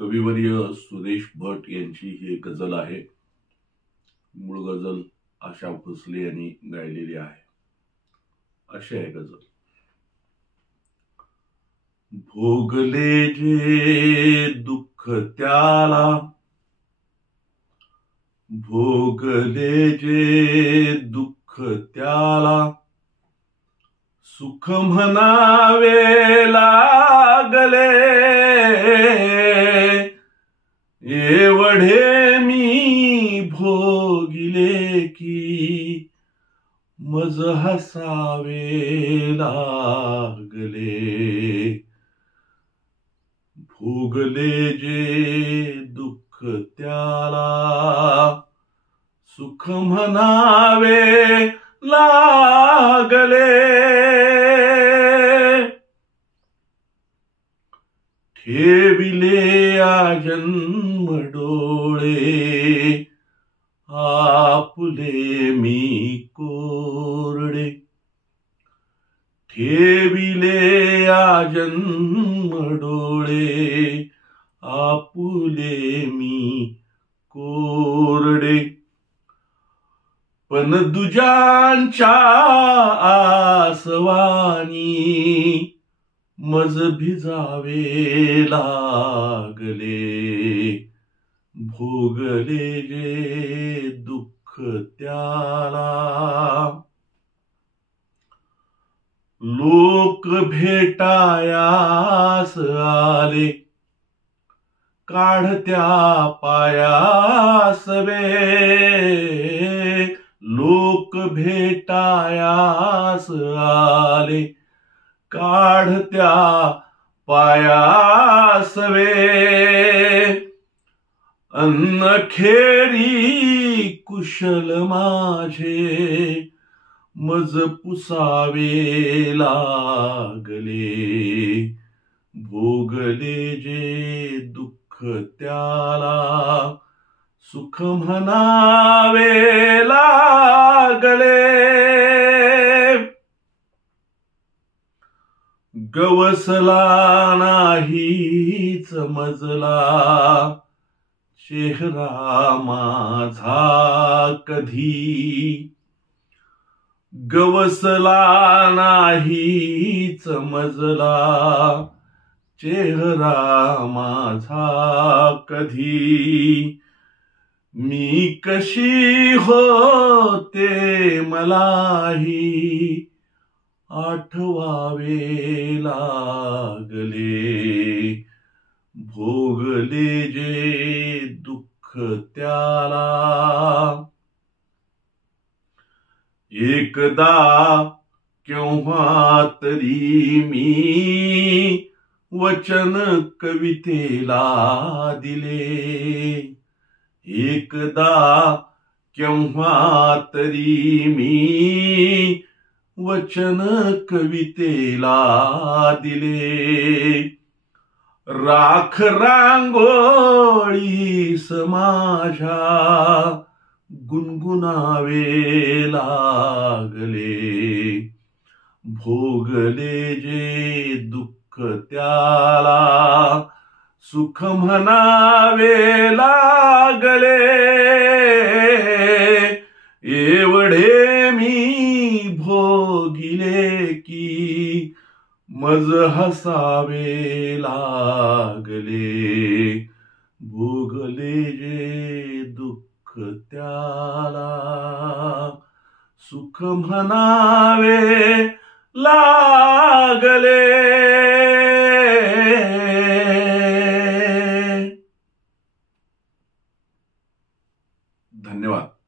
कविवर्य सुरेश भट यांची ही एक गझल आहे. मूळ गझल आशा भोसले यांनी गायलेली आहे. अशी आहे गझल. भोगले जे दुःख त्याला, भोगले जे दुःख त्याला, सुख म्हणावे लागले. एवढे मी भोगिले की मज हसावे लागले. भोगले जे दुःख त्याला, सुख म्हणावे लागले. ठेविले आजन्म डोळे, आपुले मी कोरडे. ठेविले आजन्म डोळे, आपुले मी कोरडे. पण दुजांच्या आसवानी मज भिजावे लागले. भोगले जे दुःख त्याला, लोक भेटायास आले, काढत्या पायास वे. लोक भेटायास आले, काढत्या पायास वे. अन्नखेरी कुशल माझे, मज पुसावे लागले. भोगले जे दुःख त्याला, सुख म्हणावे लागले. गवसला नाहीच मजला, चेहरा माझा कधी. गवसला नाहीच मजला, चेहरा माझा कधी. मी कशी होते मलाही आठवावे लागले. भोगले जे दुःख त्याला, एकदा केव्हा तरी मी वचन कवितेला दिले. एकदा केव्हा तरी मी वचन कवितेला दिले. राख रांगोळीस माझ्या गुणगुणावे लागले. भोगले जे दुःख त्याला, सुख म्हणावे लागले. एवढे मी भोगिले की मज हसावे लागले. भोगले जे दुःख त्याला, सुख म्हणावे लागले. धन्यवाद.